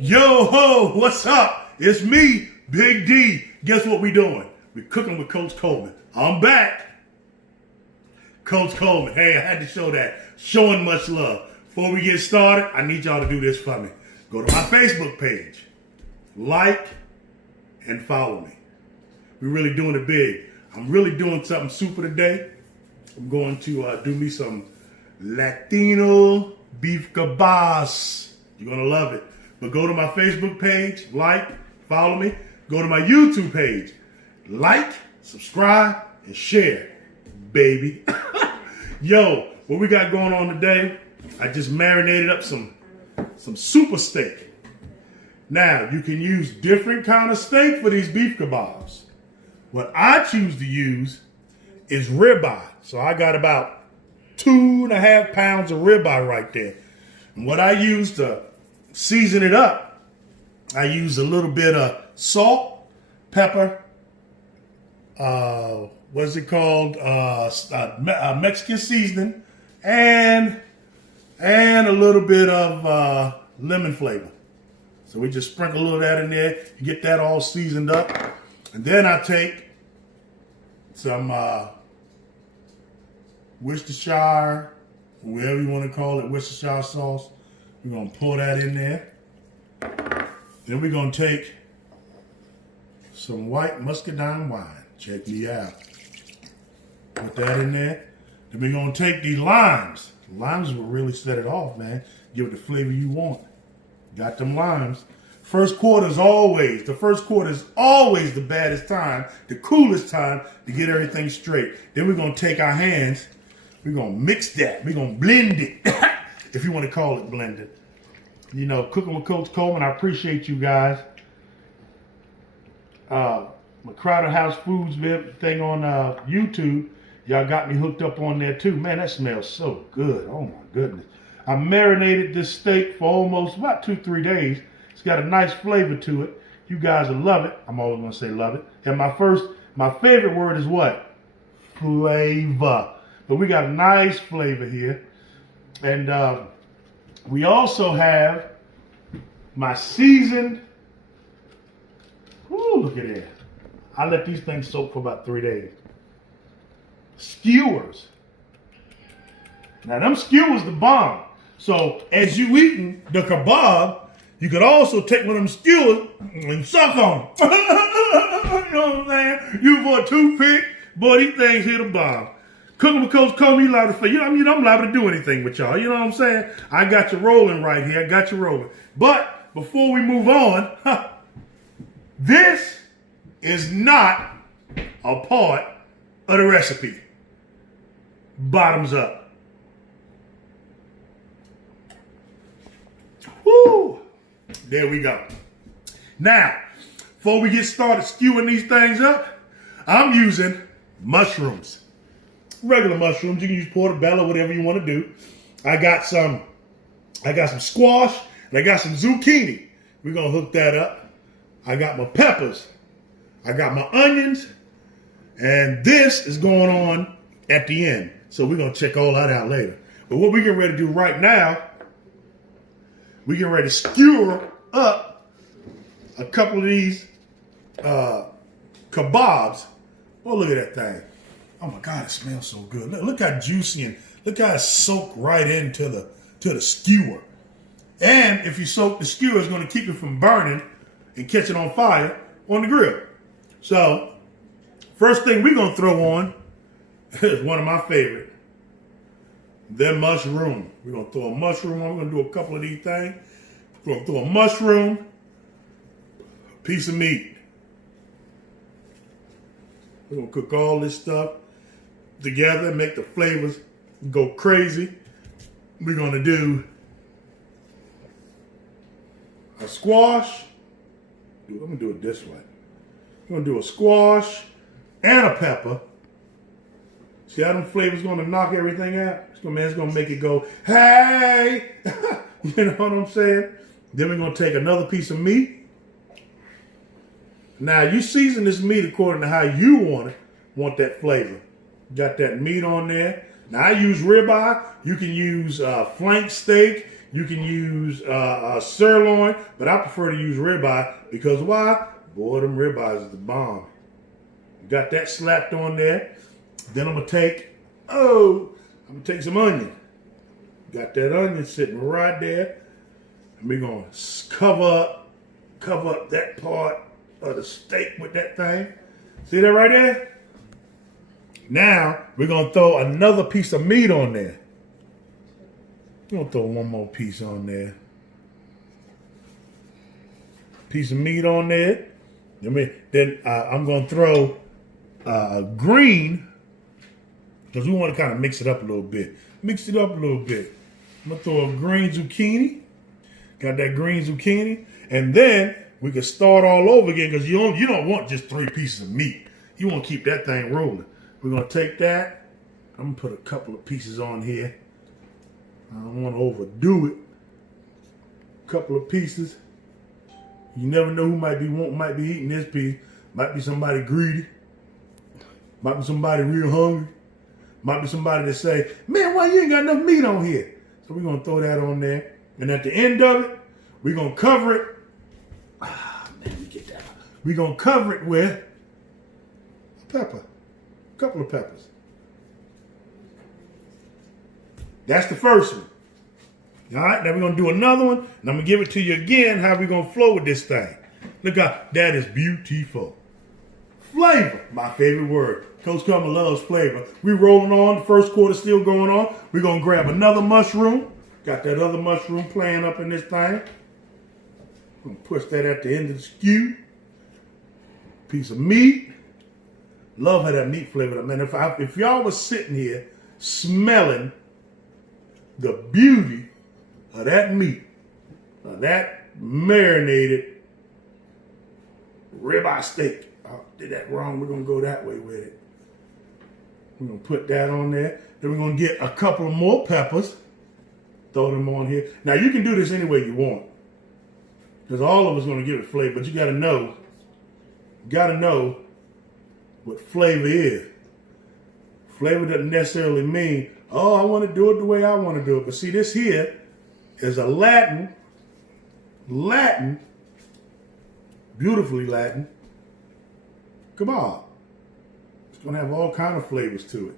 Yo ho, what's up? It's me, Big D. Guess what we doing? We cooking with Coach Coleman. I'm back. Coach Coleman, hey, I had to show that. Showing much love. Before we get started, I need y'all to do this for me. Go to my Facebook page. Like and follow me. We're really doing it big. I'm really doing something super today. I'm going to do me some Latino beef kebabs. You're going to love it. But go to my Facebook page, like, follow me. Go to my YouTube page, like, subscribe, and share, baby. Yo, what we got going on today, I just marinated up some super steak. Now, you can use different kind of steak for these beef kebabs. What I choose to use is ribeye. So I got about 2.5 pounds of ribeye right there. And what I use to season it up, I use a little bit of salt, pepper, what's it called? Mexican seasoning, and a little bit of lemon flavor. So we just sprinkle a little of that in there, get that all seasoned up. And then I take some Worcestershire, whatever you want to call it, Worcestershire sauce. We're going to pour that in there. Then we're going to take some white muscadine wine. Check me out. Put that in there. Then we're going to take these limes. Limes will really set it off, man. Give it the flavor you want. Got them limes. The first quarter is always the baddest time, the coolest time to get everything straight. Then we're going to take our hands, we're going to mix that. We're going to blend it, if you want to call it blended. You know, Cooking with Coach Coleman, I appreciate you guys. McCrowder House Foods thing on YouTube, y'all got me hooked up on there too. Man, that smells so good. Oh my goodness. I marinated this steak for almost about 2-3 days. It's got a nice flavor to it. You guys will love it. I'm always going to say love it. And my favorite word is what? Flavor. But we got a nice flavor here. And we also have my seasoned, look at that. I let these things soak for about 3 days. Skewers. Now them skewers the bomb. So as you eating the kebab, you could also take one of them skewers and suck on them. You know what I'm saying? You for a toothpick, boy, these things hit a bomb. Cooking with Coach Coleman, you liable to say, I'm liable to do anything with y'all. You know what I'm saying? I got you rolling right here. I got you rolling. But before we move on, this is not a part of the recipe. Bottoms up. Woo! There we go. Now, before we get started skewing these things up, I'm using mushrooms. Regular mushrooms. You can use portobello, whatever you want to do. I got some squash and I got some zucchini. We're gonna hook that up. I got my peppers. I got my onions, and this is going on at the end. So we're gonna check all that out later. But what we're getting ready to do right now, we're getting ready to skewer up a couple of these kebabs. Oh, look at that thing. Oh my God, it smells so good. Look how juicy and look how it's soaked right into the skewer. And if you soak the skewer, it's going to keep it from burning and catching on fire on the grill. So, first thing we're going to throw on is one of my favorite. The mushroom. We're going to throw a mushroom on. We're going to do a couple of these things. We're going to throw a mushroom, a piece of meat. We're going to cook all this stuff together, make the flavors go crazy. We're going to do a squash. I'm going to do it this way. We're going to do a squash and a pepper. See how them flavors going to knock everything out? It's going to make it go, hey! You know what I'm saying? Then we're going to take another piece of meat. Now, you season this meat according to how you want that flavor. Got that meat on there. Now, I use ribeye. You can use flank steak. You can use sirloin, but I prefer to use ribeye because why? Boy, them ribeyes is the bomb. Got that slapped on there. Then I'm gonna take some onion. Got that onion sitting right there. And we're gonna cover up that part of the steak with that thing. See that right there? Now we're gonna throw another piece of meat on there. We're gonna throw one more piece on there. Piece of meat on there. Then I'm gonna throw green, because we want to kind of mix it up a little bit. Mix it up a little bit. I'm gonna throw a green zucchini. Got that green zucchini, and then we can start all over again because you don't want just 3 pieces of meat. You want to keep that thing rolling. We're gonna take that. I'm gonna put a couple of pieces on here. I don't want to overdo it. A couple of pieces. You never know who might be eating this piece. Might be somebody greedy. Might be somebody real hungry. Might be somebody that say, man, why you ain't got enough meat on here? So we're going to throw that on there. And at the end of it, we're going to cover it. Let me get that. We're going to cover it with a pepper. A couple of peppers. That's the first one. All right, now we're going to do another one. And I'm going to give it to you again how we're going to flow with this thing. Look out, that is beautiful. Flavor, my favorite word. Coach Coleman loves flavor. We're rolling on. The first quarter still going on. We're going to grab another mushroom. Got that other mushroom playing up in this thing. I'm going to push that at the end of the skew. Piece of meat. Love how that meat flavor. Man, if y'all was sitting here smelling the beauty of that meat, of that marinated ribeye steak. I did that wrong. We're going to go that way with it. We're going to put that on there. Then we're going to get a couple of more peppers. Throw them on here. Now, you can do this any way you want. Because all of us going to give it flavor. But you got to know what flavor is. Flavor doesn't necessarily mean, oh, I want to do it the way I want to do it. But see, this here is a Latin, beautifully Latin kebab. It's going to have all kind of flavors to it.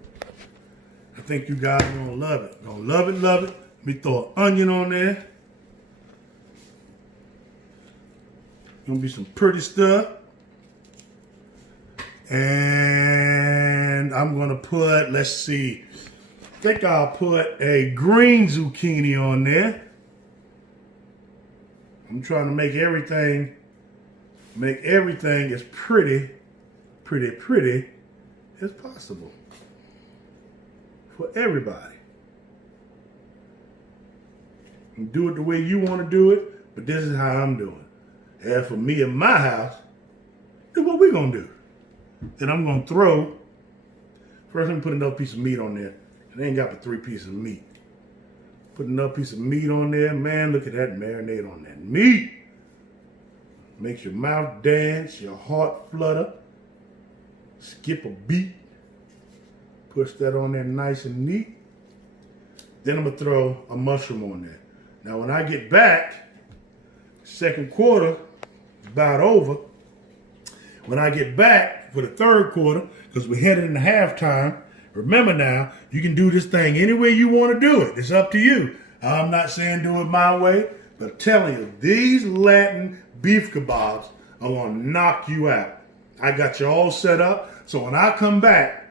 I think you guys are going to love it. Going to love it, love it. Let me throw an onion on there. Going to be some pretty stuff. And I'm going to put, let's see, I think I'll put a green zucchini on there. I'm trying to make everything as pretty as possible for everybody. You do it the way you want to do it, but this is how I'm doing. As for me and my house, this is what we're going to do. Then I'm going to throw, first I'm going to put another piece of meat on there. And I ain't got but 3 pieces of meat. Put another piece of meat on there. Man, look at that marinade on that meat. Makes your mouth dance, your heart flutter, skip a beat. Push that on there nice and neat. Then I'm going to throw a mushroom on there. Now when I get back, second quarter is about over. When I get back for the third quarter, because we're headed into halftime, remember now, you can do this thing any way you want to do it. It's up to you. I'm not saying do it my way, but I'm telling you, these Latin beef kebabs are going to knock you out. I got you all set up. So when I come back,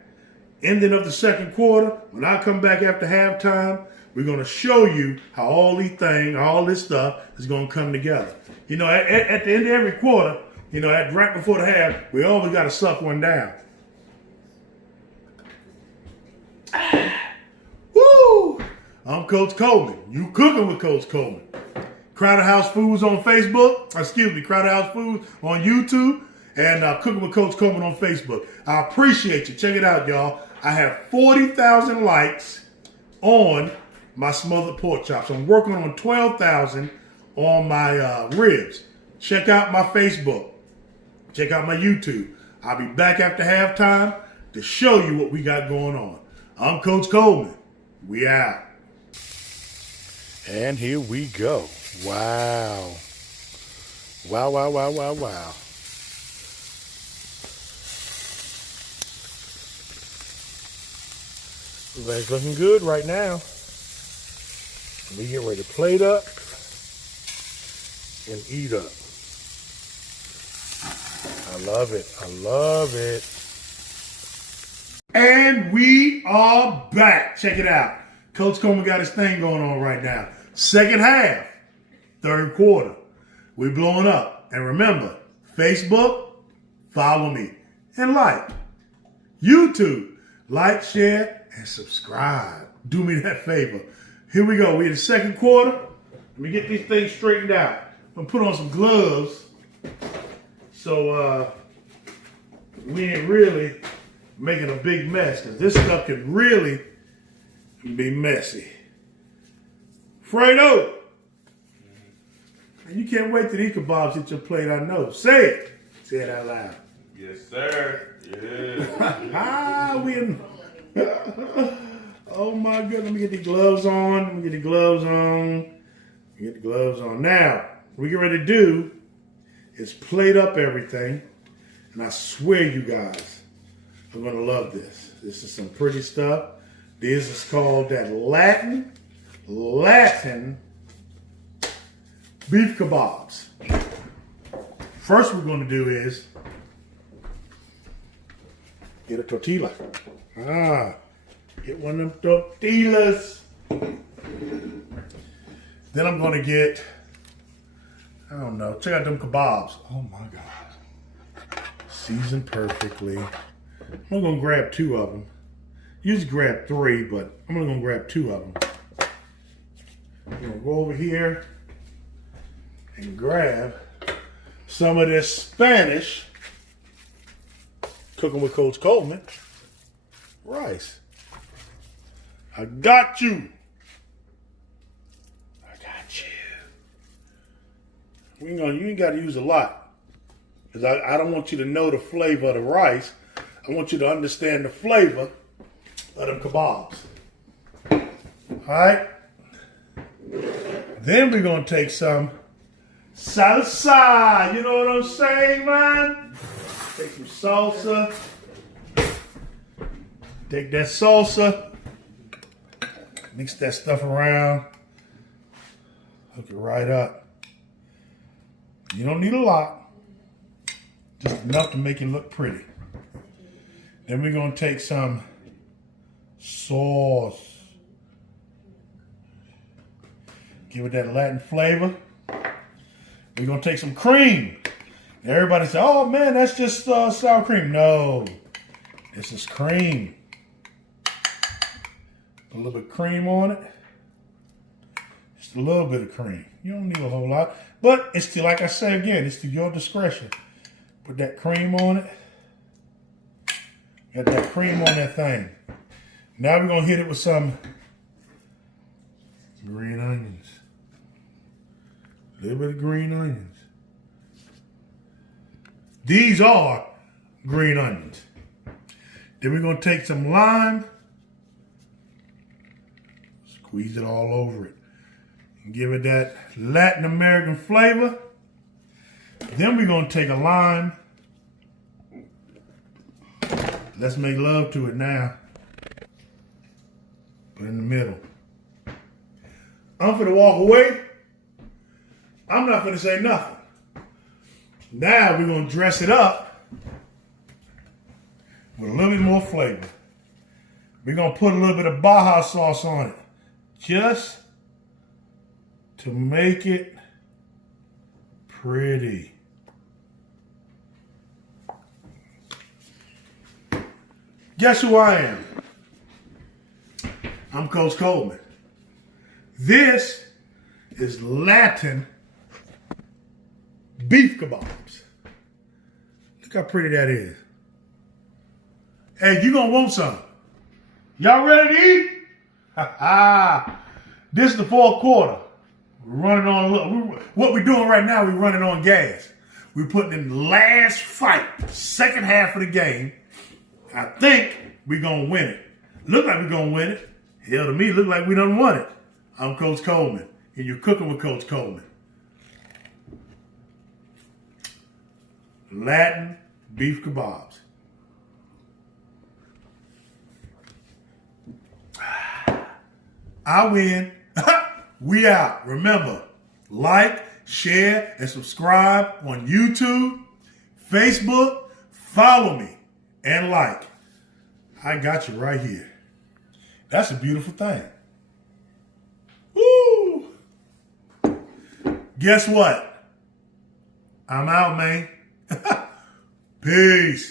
ending of the second quarter, when I come back after halftime, we're going to show you how all this stuff is going to come together. You know, at the end of every quarter, you know, right before the half, we always got to suck one down. Woo! I'm Coach Coleman. You cooking with Coach Coleman. Crowder House Foods on Facebook. Crowder House Foods on YouTube. And Cooking with Coach Coleman on Facebook. I appreciate you. Check it out, y'all. I have 40,000 likes on my smothered pork chops. I'm working on 12,000 on my ribs. Check out my Facebook. Check out my YouTube. I'll be back after halftime to show you what we got going on. I'm Coach Coleman. We out. And here we go. Wow. Wow, wow, wow, wow, wow. Everything's looking good right now. Let me get ready to plate up and eat up. I love it. I love it. And we are back. Check it out. Coach Coleman got his thing going on right now. Second half, third quarter. We're blowing up. And remember, Facebook, follow me and like. YouTube, like, share, and subscribe. Do me that favor. Here we go. We're in the second quarter. Let me get these things straightened out. I'm going to put on some gloves so we ain't really making a big mess, because this stuff can really be messy. Fredo! You can't wait till these kebabs hit your plate, I know. Say it. Say it out loud. Yes, sir. Yeah. We in... Oh my goodness. Let me get the gloves on. Let me get the gloves on. Get the gloves on. Now, what we get ready to do is plate up everything. And I swear you guys are going to love this. This is some pretty stuff. This is called that Latin beef kebabs. First we're going to do is get a tortilla. Get one of them tortillas. Then I'm going to get, I don't know, check out them kebabs. Oh my God. Seasoned perfectly. I'm going to grab 2 of them. Usually grab 3, but I'm going to grab 2 of them. I'm going to go over here and grab some of this Spanish Cooking with Coach Coleman rice. I got you. I got you. You ain't got to use a lot, because I don't want you to know the flavor of the rice. I want you to understand the flavor of them kebabs. All right. Then we're going to take some salsa. You know what I'm saying, man? Take some salsa. Take that salsa. Mix that stuff around. Hook it right up. You don't need a lot. Just enough to make it look pretty. Then we're going to take some sauce. Give it that Latin flavor. We're going to take some cream. Everybody say, oh man, that's just sour cream. No, this is cream. A little bit of cream on it. Just a little bit of cream. You don't need a whole lot. But it's to, like I say again, it's to your discretion. Put that cream on it. Got that cream on that thing. Now we're going to hit it with some green onions. A little bit of green onions. These are green onions. Then we're going to take some lime. Squeeze it all over it. And give it that Latin American flavor. Then we're going to take a lime. Let's make love to it now. Put it in the middle. I'm finna walk away. I'm not finna say nothing. Now we're gonna dress it up with a little bit more flavor. We're gonna put a little bit of Baja sauce on it, just to make it pretty. Guess who I am? I'm Coach Coleman. This is Latin beef kebabs. Look how pretty that is. Hey, you gonna want some. Y'all ready to eat? Ha ha. This is the fourth quarter. We're running on, what we're doing right now, we're running on gas. We're putting in the last fight, second half of the game. I think we're going to win it. Look like we're going to win it. Hell, to me, look like we done won it. I'm Coach Coleman. and you're cooking with Coach Coleman. Latin beef kebabs. I win. We out. Remember, like, share, and subscribe on YouTube, Facebook. Follow me and like. I got you right here. That's a beautiful thing. Woo! Guess what? I'm out, man. Peace.